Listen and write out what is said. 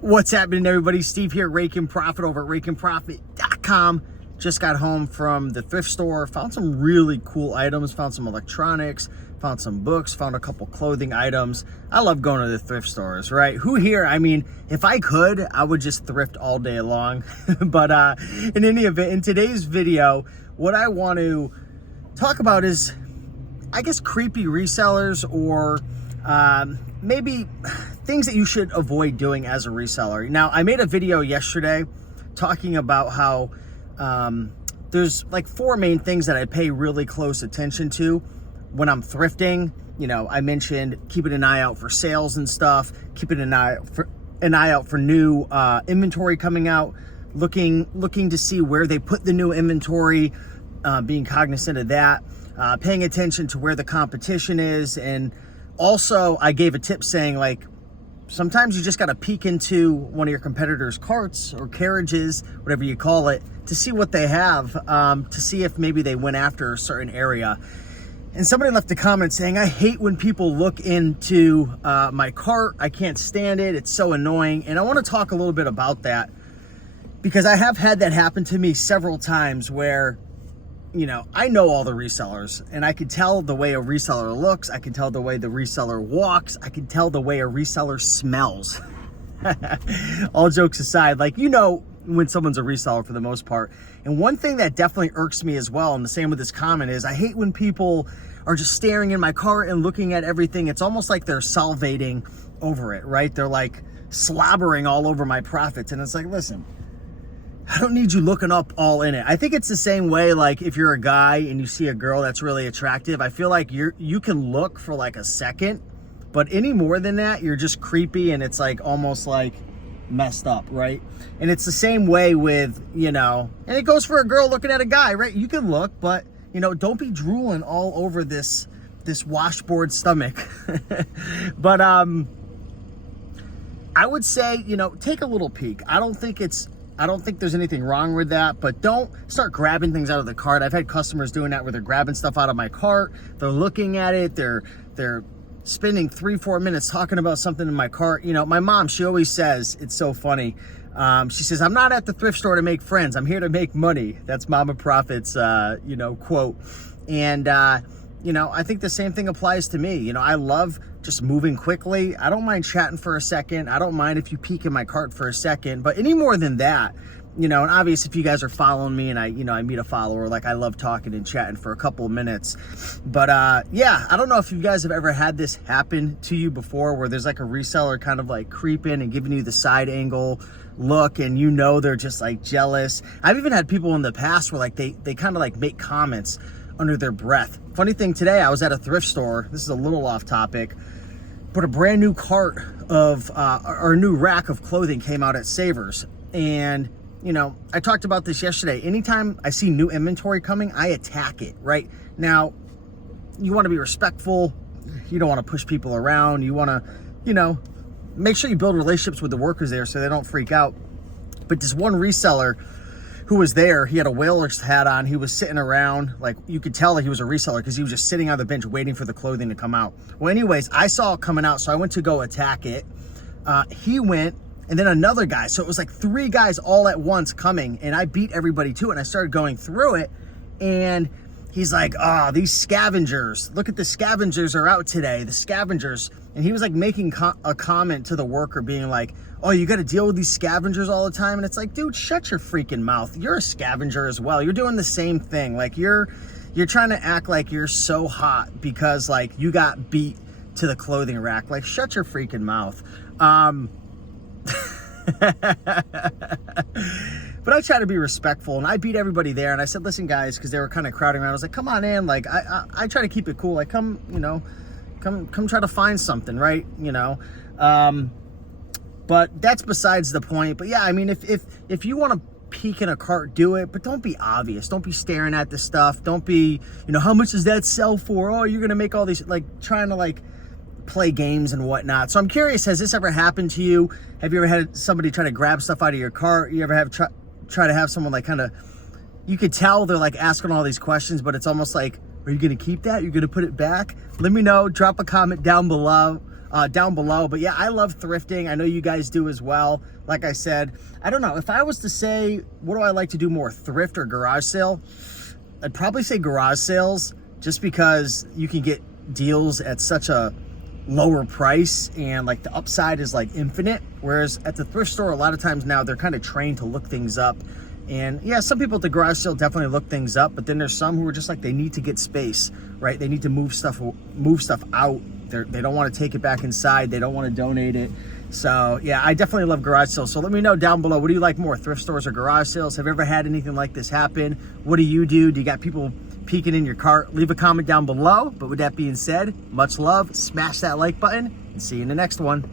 What's happening, everybody? Steve here, Raking Profit over at rakingprofit.com. Just got home from the thrift store, found some really cool items, found some electronics, found some books, found a couple clothing items. I love going to the thrift stores, right? Who here, I mean, if I could, I would just thrift all day long. But in any event, in today's video, what I want to talk about is, I guess, creepy resellers, or maybe things that you should avoid doing as a reseller. Now, I made a video yesterday talking about how there's like 4 main things that I pay really close attention to when I'm thrifting. You know, I mentioned keeping an eye out for sales and stuff, keeping an eye out for new inventory coming out, looking to see where they put the new inventory, being cognizant of that, paying attention to where the competition is. And also I gave a tip saying, like, sometimes you just got to peek into one of your competitors' carts or carriages, whatever you call it, to see what they have, to see if maybe they went after a certain area. And somebody left a comment saying, I hate when people look into my cart. I can't stand it. It's so annoying. And I want to talk a little bit about that, because I have had that happen to me several times where, you know, I know all the resellers, and I can tell the way a reseller looks. I can tell the way the reseller walks. I can tell the way a reseller smells. All jokes aside, like, you know when someone's a reseller for the most part. And one thing that definitely irks me as well, and the same with this comment, is I hate when people are just staring in my cart and looking at everything. It's almost like they're salivating over it, right? They're like slobbering all over my profits. And it's like, listen, I don't need you looking up all in it. I think it's the same way, like, if you're a guy and you see a girl that's really attractive, I feel like you can look for like a second, but any more than that, you're just creepy, and it's like almost like messed up, right? And it's the same way with, you know, and it goes for a girl looking at a guy, right? You can look, but, you know, don't be drooling all over this washboard stomach. But I would say, you know, take a little peek. I don't think there's anything wrong with that, but don't start grabbing things out of the cart. I've had customers doing that where they're grabbing stuff out of my cart. They're looking at it. They're spending 3-4 minutes talking about something in my cart. You know, my mom, she always says, it's so funny. She says, I'm not at the thrift store to make friends. I'm here to make money. That's Mama Profit's, you know, quote. And, you know, I think the same thing applies to me. You know, I love just moving quickly. I don't mind chatting for a second. I don't mind if you peek in my cart for a second, but any more than that, you know, and obviously if you guys are following me and I meet a follower, like, I love talking and chatting for a couple of minutes. But yeah, I don't know if you guys have ever had this happen to you before, where there's like a reseller kind of like creeping and giving you the side angle look, and you know they're just like jealous. I've even had people in the past where like they kind of like make comments under their breath. Funny thing, today I was at a thrift store. This is a little off topic, but a brand new cart of or a new rack of clothing came out at Savers. And, you know, I talked about this yesterday. Anytime I see new inventory coming, I attack it, right? Now, you want to be respectful. You don't want to push people around. You want to, you know, make sure you build relationships with the workers there so they don't freak out. But this one reseller who was there, he had a whaler's hat on. He was sitting around, like, you could tell that he was a reseller because he was just sitting on the bench waiting for the clothing to come out. Well, anyways, I saw it coming out, so I went to go attack it. He went, and then another guy. So it was like 3 guys all at once coming, and I beat everybody to it, and I started going through it, and he's like, oh, these scavengers, look at the scavengers are out today, the scavengers. And he was like making a comment to the worker being like, oh, you got to deal with these scavengers all the time. And it's like, dude, shut your freaking mouth. You're a scavenger as well. You're doing the same thing. Like, you're trying to act like you're so hot because, like, you got beat to the clothing rack. Like, shut your freaking mouth. But I try to be respectful, and I beat everybody there. And I said, listen, guys, because they were kind of crowding around. I was like, come on in. Like, I try to keep it cool. Like, come, you know, come try to find something, right? You know, but that's besides the point. But yeah, I mean, if you want to peek in a cart, do it, but don't be obvious. Don't be staring at the stuff. Don't be, you know, how much does that sell for? Oh, you're going to make all these, like, trying to, like, play games and whatnot. So I'm curious, has this ever happened to you? Have you ever had somebody try to grab stuff out of your cart? You ever have try to have someone, like, kind of, you could tell they're like asking all these questions, but it's almost like, are you going to keep that? You're going to put it back? Let me know. Drop a comment down below. down below. But yeah, I love thrifting. I know you guys do as well. Like I said, I don't know. If I was to say, what do I like to do more, thrift or garage sale? I'd probably say garage sales, just because you can get deals at such a lower price, and like the upside is like infinite. Whereas at the thrift store, a lot of times now they're kind of trained to look things up. And yeah, some people at the garage sale definitely look things up, but then there's some who are just like, they need to get space, right? They need to move stuff out. They don't want to take it back inside. They don't want to donate it. So yeah, I definitely love garage sales. So let me know down below, what do you like more, thrift stores or garage sales? Have you ever had anything like this happen? What do you do? Do you got people peeking in your cart? Leave a comment down below. But with that being said, much love, smash that like button, and see you in the next one.